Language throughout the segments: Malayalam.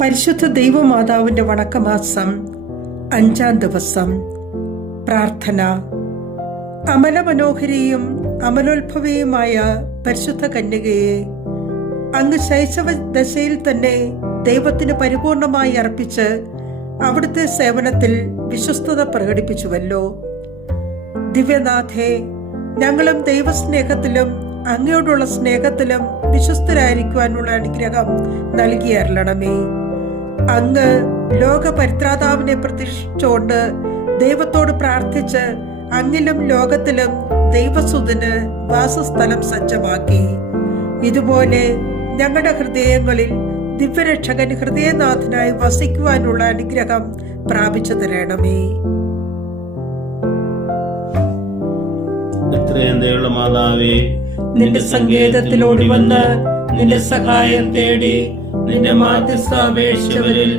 പരിശുദ്ധ ദൈവമാതാവിന്റെ വണക്കമാസം 5-ാം ദിവസം. പ്രാർത്ഥന. അമലമനോഹരിയും അമലോത്ഭവയുമായ പരിശുദ്ധ കന്യകയെ അങ്ങ് ശൈശവ ദശയിൽ തന്നെ ദൈവത്തിന് പരിപൂർണമായി അർപ്പിച്ച് അവിടുത്തെ സേവനത്തിൽ വിശ്വസ്തത പ്രകടിപ്പിച്ചുവല്ലോ. ദിവ്യനാഥേ, ഞങ്ങളും ദൈവസ്നേഹത്തിലും അങ്ങയോടുള്ള സ്നേഹത്തിലും വിശ്വസ്തരായിരിക്കുവാനുള്ള അനുഗ്രഹം നൽകിയരുളണമേ. അങ്ങ് ലോക പരിത്രാതാവിനെ പ്രതീക്ഷിച്ചുകൊണ്ട് ദൈവത്തോട് പ്രാർത്ഥിച്ച് അങ്ങിലും ലോകത്തിലും ദൈവസുതന് വാസസ്ഥലം സജ്ജമാക്കി. ഇതുപോലെ ഞങ്ങളുടെ ഹൃദയങ്ങളിൽ ദിവ്യരക്ഷകൻ ഹൃദയനാഥനായി വസിക്കുവാനുള്ള അനുഗ്രഹം പ്രാപിച്ചു തരണമേ. എത്രയും ദയുള്ള മാതാവേ, നിന്റെ സങ്കേതത്തിലോടി വന്ന് നിന്റെ സഹായം തേടി നിന്റെ മാധ്യസ്ഥ അപേക്ഷിച്ചവരിൽ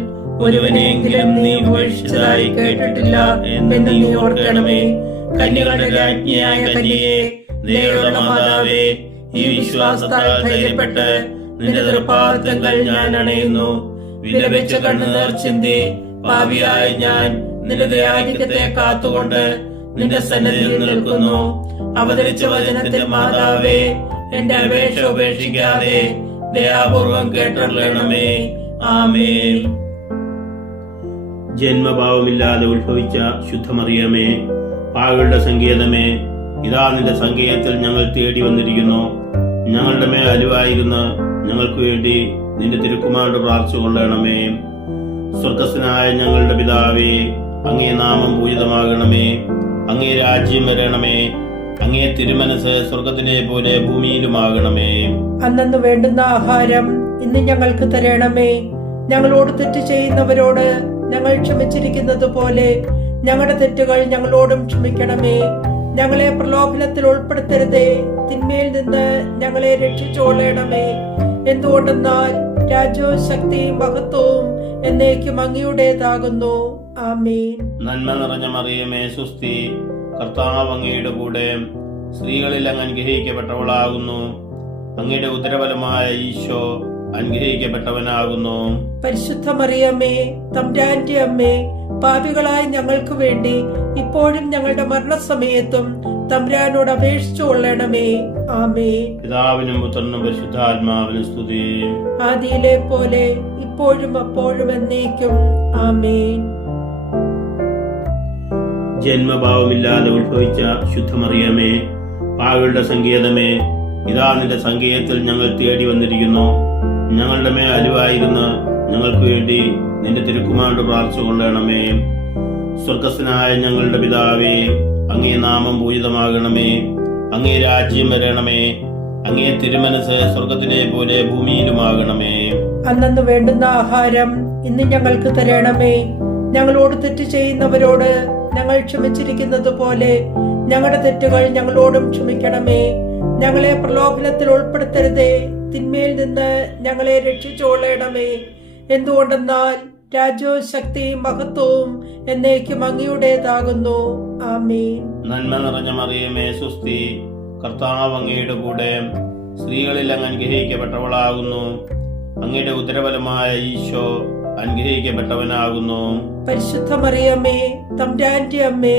ഒരുവനെങ്കിലും നീ ഉപേക്ഷിച്ചതായി കേട്ടിട്ടില്ല എന്ന് നീ ഓർക്കണമേ. കന്യകളുടെ രാജ്ഞിയായ കന്യകേ, ദയയുള്ള മാതാവേ, ഈ വിശ്വാസത്താൽ ധൈര്യപ്പെട്ട് നിന്റെ തൃപ്പാദങ്ങൾ ഞാൻ അണയുന്നു. വിലപിച്ച കണ്ണുനീർ ചിന്തി പാപിയായ ഞാൻ നിന്റെ ദയാധിക്യത്തെ കാത്തുകൊണ്ട് നിന്റെ സന്നിധിയിൽ നിൽക്കുന്നു. അവതരിച്ച വചനത്തിന്റെ മാതാവേ, എന്റെ അപേക്ഷ ഉപേക്ഷിക്കാതെ ദയാപൂർവം കേട്ടറിയണമേ. ആമേൻ. ജന്മഭാവമില്ലാതെ ഉത്ഭവിച്ച ശുദ്ധമറിയമേ, പാകളുടെ സങ്കേതമേ, ഇതാ നിന്റെ സങ്കേതത്തിൽ ഞങ്ങൾ തേടി വന്നിരിക്കുന്നു. ഞങ്ങളുടെ മേൽ അലിവായിരുന്ന് ഞങ്ങൾക്ക് വേണ്ടി നിന്റെ തിരുക്കുമാരുടെ പ്രാർത്ഥിച്ചു കൊള്ളണമേ. സ്വർഗസ്ഥനായ ഞങ്ങളുടെ പിതാവേ, അങ്ങേ നാമം പൂജിതമാകണമേ. അങ്ങേ രാജ്യം വരണമേ. അങ്ങേ തിരുമനസ് സ്വർഗത്തിലെ പോലെ ഭൂമിയിലുമാകണമേ. അന്നു വേണ്ടുന്ന ആഹാരം ഇന്ന് ഞങ്ങൾക്ക് തരണമേ. ഞങ്ങളോട് തെറ്റ് ചെയ്യുന്നവരോട് ഞങ്ങൾ ക്ഷമിച്ചിരിക്കുന്നത് പോലെ ഞങ്ങളുടെ തെറ്റുകൾ ഞങ്ങളോടും ക്ഷമിക്കണമേ. ഞങ്ങളെ പ്രലോഭനത്തിൽ ഉൾപ്പെടുത്തരുതേ, തിന്മയിൽ നിന്ന് ഞങ്ങളെ രക്ഷിച്ചോളണമേ. എന്തുകൊണ്ടെന്നാൽ രാജ്യവും ശക്തിയും മഹത്വവും എന്നേക്കും അങ്ങയുടേതാകുന്നു. ആമേൻ. നന്മ നിറഞ്ഞ മറിയമേ, സുസ്തി, കർത്താവ് അങ്ങയുടെ കൂടെ സ്ത്രീകളിൽ അങ്ങ് അനുഗ്രഹിക്കപ്പെട്ടവളാകുന്നു. അങ്ങയുടെ ഉദരഫലമായ ഈശോ അനുഗ്രഹിക്കപ്പെട്ടവനാകുന്നു. പരിശുദ്ധ മറിയമ്മേ, തമ്പുരാന്റെ അമ്മേ, പാപികളായ ഞങ്ങൾക്ക് വേണ്ടി ഇപ്പോഴും ഞങ്ങളുടെ മരണസമയത്തും തമ്പുരാനോട് അപേക്ഷിച്ചു കൊള്ളണമേ. ആമേൻ. പിതാവിനും പുത്രനും പരിശുദ്ധാത്മാവിനും സ്തുതി. ആദിയിലെ പോലെ ഇപ്പോഴും അപ്പോഴും എന്നേക്കും. ആമേൻ. ജന്മഭാവമില്ലാതെ ഉത്ഭവിച്ച ശുദ്ധമറിയമേ, പാകളുടെ സങ്കേതമേ, ഇതാ നിന്റെ സങ്കേതത്തിൽ ഞങ്ങൾ തേടി വന്നിരിക്കുന്നു. ഞങ്ങളുടെ മേൽ അലിവായിരുന്ന് ഞങ്ങൾക്ക് വേണ്ടി നിന്റെ തിരുക്കുമാരുടെ പ്രാർത്ഥിച്ചു കൊള്ളണമേ. സ്വർഗസ്ഥനായ ഞങ്ങളുടെ പിതാവേ, അങ്ങേ നാമം പൂജിതമാകണമേ. അങ്ങേ രാജ്യം വരണമേ. അങ്ങേ തിരുമനസ് സ്വർഗത്തിലെ പോലെ ഭൂമിയിലുമാകണമേ. അന്നു വേണ്ടുന്ന ആഹാരം ഇന്ന് ഞങ്ങൾക്ക് തരണമേ. ഞങ്ങളോട് തെറ്റ് ചെയ്യുന്നവരോട് ഞങ്ങൾ ക്ഷമിച്ചിരിക്കുന്നത് പോലെ ഞങ്ങളുടെ തെറ്റുകൾ ഞങ്ങളോടും ക്ഷമിക്കണമേ. ഞങ്ങളെ പ്രലോഭനത്തിൽ ഉൾപ്പെടുത്തരുതേ, തിന്മയിൽ നിന്ന് ഞങ്ങളെ രക്ഷിച്ചോളണമേ. എന്തുകൊണ്ടെന്നാൽ രാജ്യവും ശക്തിയും മഹത്വവും എന്നേക്കും അങ്ങയുടേതാകുന്നു. ആമേൻ. നന്മ നിറഞ്ഞ മറിയമേ, സുസ്തി, കർത്താവ് അങ്ങയുടെ കൂടെ സ്ത്രീകളിൽ അങ്ങ് അനുഗ്രഹിക്കപ്പെട്ടവളാകുന്നു. അങ്ങയുടെ ഉദരഫലമായ ഈശോ അനുഗ്രഹിക്കപ്പെട്ടവനാകുന്നു. പരിശുദ്ധ മറിയമ്മേ, തമ്പുരാന്റെ അമ്മേ,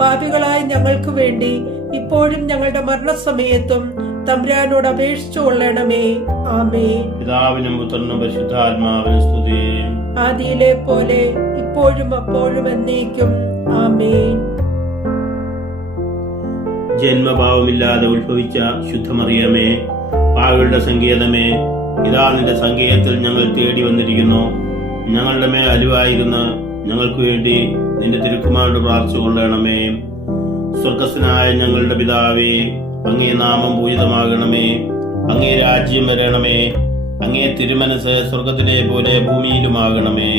പാപികളായ ഞങ്ങൾക്ക് വേണ്ടി ഇപ്പോഴും ഞങ്ങളുടെ മരണസമയത്തും തമ്പുരാനോട് അപേക്ഷിച്ചു കൊള്ളണമേ. ആമേൻ. പിതാവിനും പുത്രനും പരിശുദ്ധാത്മാവിനും സ്തുതി. ആദിയിലെ പോലെ ഇപ്പോഴും അപ്പോഴും എന്നേക്കും. ആമേൻ. ജന്മഭാവമില്ലാതെ ഉത്ഭവിച്ച ശുദ്ധമറിയമേ, പാകളുടെ സങ്കേതമേ, ഇതാ നിന്റെ സങ്കേതത്തിൽ ഞങ്ങൾ തേടി വന്നിരിക്കുന്നു. ഞങ്ങളുടെ മേൽ അലിവായിരുന്ന് ഞങ്ങൾക്ക് വേണ്ടി നിന്റെ തിരുക്കുമാരുടെ പ്രാർത്ഥിച്ചു കൊള്ളണമേ. സ്വർഗസ്ഥനായ ഞങ്ങളുടെ പിതാവേ, അങ്ങേ നാമം പൂജിതമാകണമേ. അങ്ങേ രാജ്യം വരണമേ. അങ്ങേ തിരുമനസ് സ്വർഗത്തിലെ പോലെ ഭൂമിയിലുമാകണമേ.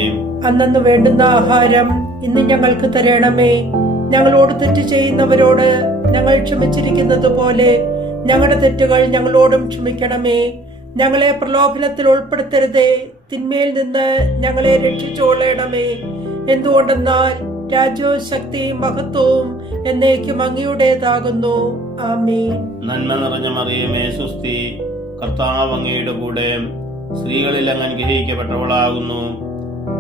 അന്നു വേണ്ടുന്ന ആഹാരം ഇന്ന് ഞങ്ങൾക്ക് തരണമേ. ഞങ്ങളോട് തെറ്റ് ചെയ്യുന്നവരോട് ഞങ്ങൾ ക്ഷമിച്ചിരിക്കുന്നത് പോലെ ഞങ്ങളുടെ തെറ്റുകൾ ഞങ്ങളോടും ക്ഷമിക്കണമേ. ഞങ്ങളെ പ്രലോഭനത്തിൽ ഉൾപ്പെടുത്തരുതേ, തിന്മയിൽ നിന്ന് ഞങ്ങളെ രക്ഷിച്ചോളണമേ. എന്തുകൊണ്ടെന്നാൽ രാജ്യവും ശക്തിയും മഹത്വവും എന്നേക്കും അങ്ങയുടേതാകുന്നു. ആമേൻ. നന്മ നിറഞ്ഞ മറിയമേ, സുസ്തി, കർത്താവ് അങ്ങയുടെ കൂടെ സ്ത്രീകളിൽ അങ്ങ് അനുഗ്രഹിക്കപ്പെട്ടവളാകുന്നു.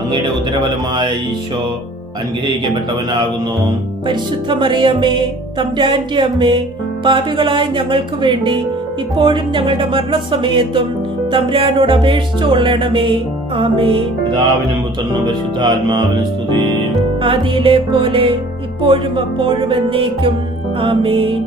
അങ്ങയുടെ ഉദരഫലമായ ഈശോ അനുഗ്രഹിക്കപ്പെട്ടവനാകുന്നു. പരിശുദ്ധ മറിയമ്മേ, തമ്പുരാന്റെ അമ്മേ, പാപികളായ ഞങ്ങൾക്ക് വേണ്ടി ഇപ്പോഴും ഞങ്ങളുടെ മരണസമയത്തും തമ്പുരാനോട് അപേക്ഷിച്ചു കൊള്ളണമേ. ആമേൻ. പിതാവിനും പുത്രനും പരിശുദ്ധാത്മാവിനും സ്തുതി. ആദിയിലെ പോലെ ഇപ്പോഴും അപ്പോഴും എന്നേക്കും. ആമേൻ.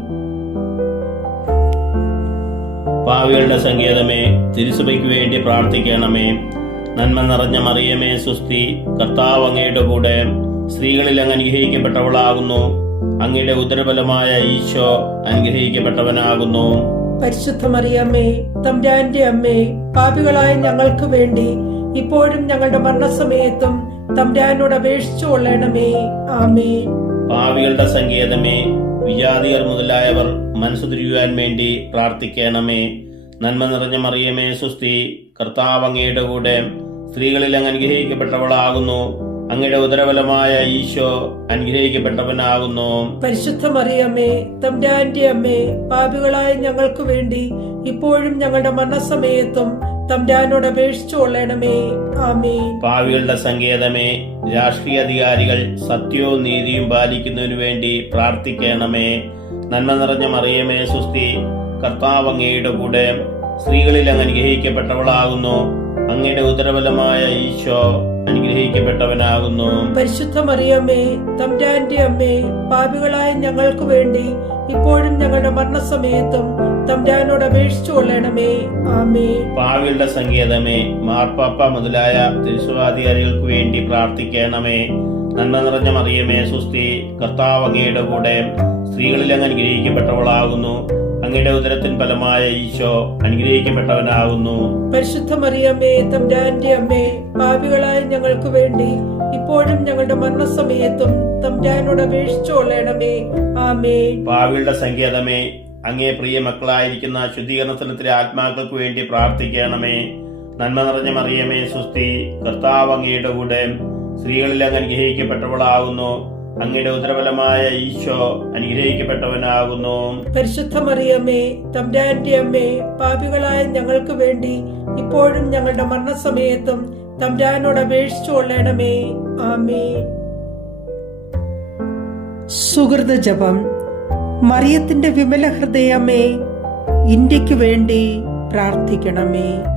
പാവികളുടെ സങ്കേതമേ, തിരുസഭയ്ക്ക് വേണ്ടി പ്രാർത്ഥിക്കണമേ. നന്മ നിറഞ്ഞ മറിയമേ സുസ്തി, കർത്താവ് അങ്ങയുടെ കൂടെ, സ്ത്രീകളിൽ അങ്ങ് അനുഗ്രഹിക്കപ്പെട്ടവളാകുന്നു. അങ്ങയുടെ ഉദരഫലമായ ഈശോ അനുഗ്രഹിക്കപ്പെട്ടവനാകുന്നു. പരിശുദ്ധ മറിയമ്മേ, തമ്പുരാന്റെ അമ്മേ, പാപികളായ ഞങ്ങൾക്ക് വേണ്ടി ഇപ്പോഴും ഞങ്ങളുടെ മരണസമയത്തും തമ്പുരാനോട് അപേക്ഷിച്ചു കൊള്ളണമേ. ആമേൻ. പാവികളുടെ സങ്കേതമേ, വിജാതിയർ മുതലായവർ മനസ്സു തിരിയുവാൻ വേണ്ടി പ്രാർത്ഥിക്കണമേ. നന്മ നിറഞ്ഞ മറിയമേ സുസ്തി, കർത്താവ് അങ്ങയുടെ കൂടെ, സ്ത്രീകളിൽ അങ്ങ് അനുഗ്രഹിക്കപ്പെട്ടവളാകുന്നു. അങ്ങയുടെ ഉദരഫലമായ ഈശോ അനുഗ്രഹിക്കപ്പെട്ടവനാകുന്നു. പരിശുദ്ധ മറിയമ്മേ, തമ്പുരാന്റെ അമ്മേ, പാപികളായ ഞങ്ങൾക്ക് വേണ്ടി ഇപ്പോഴും ഞങ്ങളുടെ മരണസമയത്തും തമ്പുരാനോട് അപേക്ഷിച്ചു കൊള്ളണമേ. ആമേൻ. പാവികളുടെ സങ്കേതമേ, രാഷ്ട്രീയ അധികാരികൾ സത്യവും നീതിയും പാലിക്കുന്നതിനു വേണ്ടി പ്രാർത്ഥിക്കണമേ. നന്മ നിറഞ്ഞ മറിയമേ സുസ്തി, കർത്താവ് അങ്ങയുടെ കൂടെ, സ്ത്രീകളിൽ അങ്ങ് അനുഗ്രഹിക്കപ്പെട്ടവളാകുന്നു. അങ്ങയുടെ ഉദരഫലമായ ഈശോ അനുഗ്രഹിക്കപ്പെട്ടവനാകുന്നു. പരിശുദ്ധ മറിയമ്മേ, തമ്പുരാന്റെ അമ്മേ, പാപികളായ ഞങ്ങൾക്ക് വേണ്ടി ഇപ്പോഴും ഞങ്ങളുടെ മരണസമയത്തും തമ്പുരാനോട് അപേക്ഷിച്ചു കൊള്ളണമേ. ആമേൻ. പാവികളുടെ സങ്കേതമേ, മാർപ്പാപ്പ മുതലായ തിരുസഭാധികാരികൾക്ക് വേണ്ടി പ്രാർത്ഥിക്കണമേ. നന്മ നിറഞ്ഞ മറിയമേ സുസ്തി, കർത്താവ് അങ്ങയുടെ കൂടെ, സ്ത്രീകളിൽ അങ്ങ് അനുഗ്രഹിക്കപ്പെട്ടവളാകുന്നു. അങ്ങയുടെ ഉദരത്തിൻ ഫലമായ ഈശോ അനുഗ്രഹിക്കപ്പെട്ടവനാകുന്നു. പരിശുദ്ധ മറിയമ്മേ, തമ്പുരാന്റെ അമ്മേ, പാപികളായ ഞങ്ങൾക്ക് വേണ്ടി ഇപ്പോഴും ഞങ്ങളുടെ മരണസമയത്തും തമ്പുരാനോട് അപേക്ഷിച്ചു കൊള്ളണമേ. ആമേൻ. പാവികളുടെ സങ്കേതമേ, അങ്ങേ പ്രിയ മക്കളായിരിക്കുന്ന ശുദ്ധീകരണ സ്ഥലത്തിലെ ആത്മാക്കൾക്ക് വേണ്ടി പ്രാർത്ഥിക്കണമേ. നന്മ നിറഞ്ഞ മറിയമേ സുസ്തി, കർത്താവ് അങ്ങയുടെ കൂടെ, സ്ത്രീകളിൽ അങ്ങ് അനുഗ്രഹിക്കപ്പെട്ടവളാകുന്നു. അങ്ങയുടെ ഉദരഫലമായ ഈശോ അനുഗ്രഹിക്കപ്പെട്ടവനാകുന്നു. പരിശുദ്ധ മറിയമ്മേ, തമ്പുരാന്റെ അമ്മേ, പാപികളായ ഞങ്ങൾക്ക് വേണ്ടി ഇപ്പോഴും ഞങ്ങളുടെ മരണസമയത്തും തമ്പുരാനോട് അപേക്ഷിച്ചു കൊള്ളണമേ. ആമേൻ. സുഹൃത ജപം. മറിയത്തിന്റെ വിമല ഹൃദയമേ, ഇന്ത്യക്ക് വേണ്ടി പ്രാർത്ഥിക്കണമേ.